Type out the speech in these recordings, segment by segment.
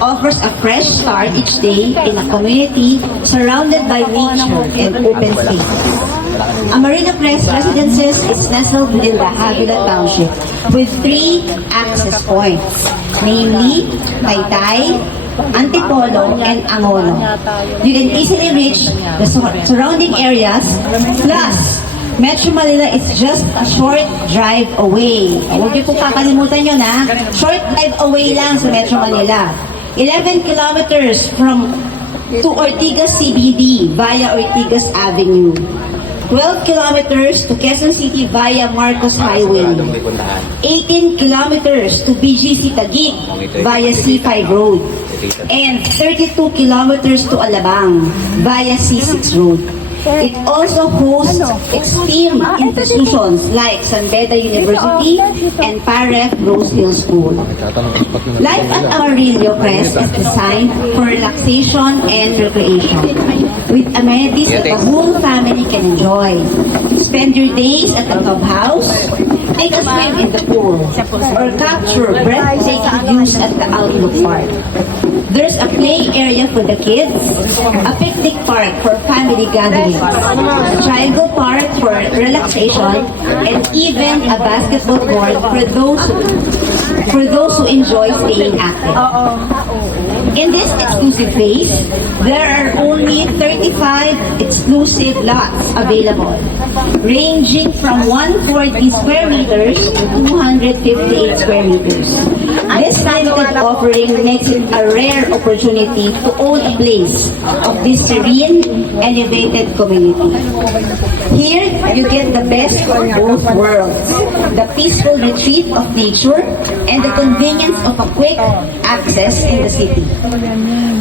offers a fresh start each day in a community surrounded by nature and open spaces. Amarino Crest Residences is nestled within the Havila Township with 3 access points, namely Taytay, Antipolo, and Angono. You can easily reach the surrounding areas, plus Metro Manila is just a short drive away. Huwag niyo po kakalimutan yun, ha? Short drive away lang sa Metro Manila. 11 kilometers to Ortigas CBD via Ortigas Avenue. 12 kilometers to Quezon City via Marcos Highway. 18 kilometers to BGC Taguig via C5 Road. And 32 kilometers to Alabang via C6 Road. It also hosts esteemed institutions like San Beda University and Paref Rose Hill School. Life at Amarillo Crest is designed for relaxation and recreation, with amenities that the whole family can enjoy. Spend your days at the clubhouse, take a swim in the pool, or capture breathtaking views at the Outlook Park. There's a play area for the kids, a picnic park for family gatherings, a triangle park for relaxation, and even a basketball court for those who enjoy staying active. In this exclusive phase, there are only 35 exclusive lots available, ranging from 140 square meters to 258 square meters. This limited offering makes it a rare opportunity to own a place of this serene, elevated community. Here, you get the best of both worlds, the peaceful retreat of nature and the convenience of a quick access in the city.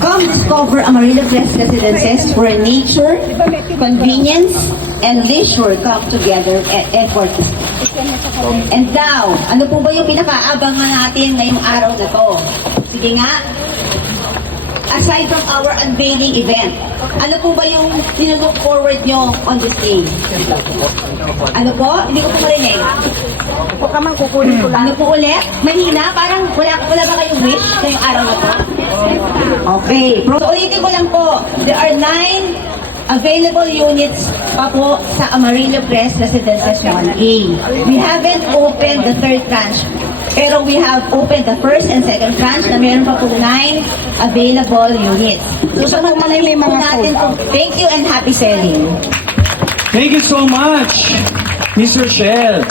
Come discover Amarillo Crest Residences where nature, convenience, and leisure come together effortlessly. And now, ano po ba yung pinakaabangan natin ngayong araw na to? Sige nga, aside from our unveiling event, ano po ba yung look forward nyo on this day? Ano po? Hindi ko po marinig. Huwag ka man kukunin ko lang. Ano po ulit? Mahina? Parang wala ba kayong wish ngayong araw na to? Okay. So, ulitin ko lang po. There are 9 available units pa po sa Amarillo Crest Residences 1A. We haven't opened the 3rd tranche, pero we have opened the 1st and 2nd tranche na meron pa po 9 available units. So, samantalahin po natin po. Thank you and happy selling. Thank you so much, Miss Rochelle.